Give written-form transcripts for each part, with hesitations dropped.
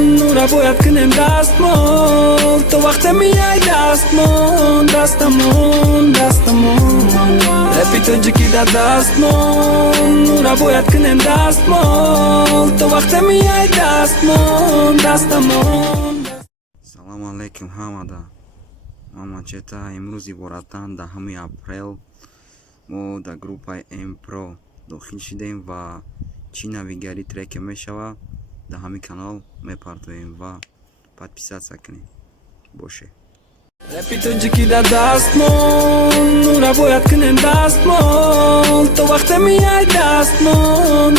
نورا باید کنیم دستمون تو وقت میای دستمون رفی تو جکی در دستمون نورا باید کنیم دستمون تو وقت میای دستمون салому алейкум ҳамада. ман Мачета. имрӯз иборатан 10 апрел мо дар группаи М-Pro дохил шидем ва чӣ навигари треке мешава дар ҳамин канал мепартоем ва подписатсия кунем. боше رفی تو جکی در دستمون نورا باید کنیم دستمون تو وقت میای دستمون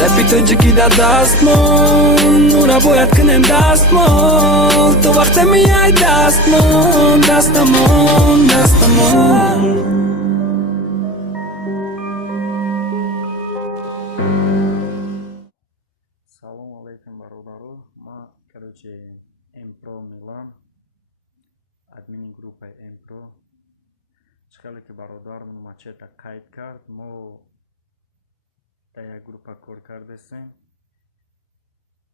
رفی تو جکی در دستمون نورا باید کنیم دستمون تو وقت میای دستمون Салом алейкум бародару. Ма короче М-Pro Милан, админи группаи М-Pro. Чхеле ки бародарм Мачета қайд кард, мо дар як группа кор кардесем.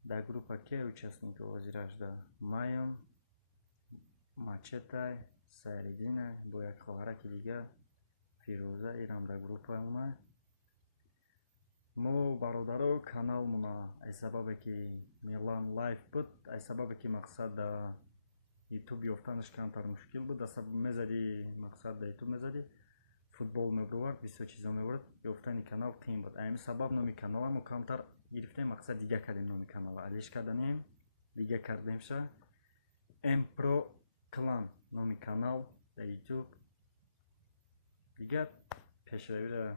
Дар группа ке участники ҳозираш да маем, Мачетай, Сайридина, бо як хоҳараки дига Фирӯза ирам дар группа омад. мо бародаро каналмона аз сабабе ки Милан лайв буд, аз сабабе ки мақсад да ютуб ёфтанаш камтар мушкил буд, мезади мақсад да ютуб мезади футбол мебурд, бисёр чизо мебурд, ёфтани канал қиин буд. Ами сабаб номи каналамо камтар гирифтем, мақсад дига кардем номи канала алиш карданем, дига кардемша М-Pro Clan номи канал да ютуб. Дига пешравира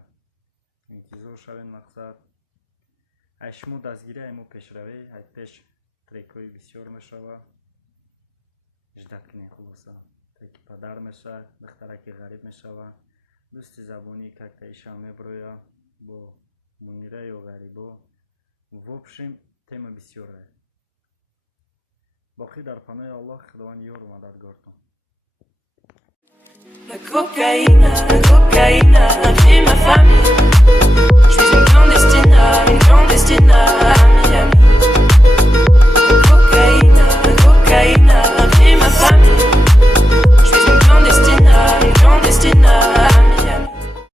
интизор шавен, мақсад ай шумо дастгирӣ ай мо пешравӣ, ай пеш трекҳои бисёр мешава, ждат кунем. хулоса треки падар меша, духтараки ғариб мешава, дӯсти забонӣ какта иша меброя бо мунира ё ғарибо. В общем тема бисёре. боқӣ дар паноҳи Аллоҳ, худованд ёру мададгортон. La cocaïne, aquí ma famille. Je suis une clandestine,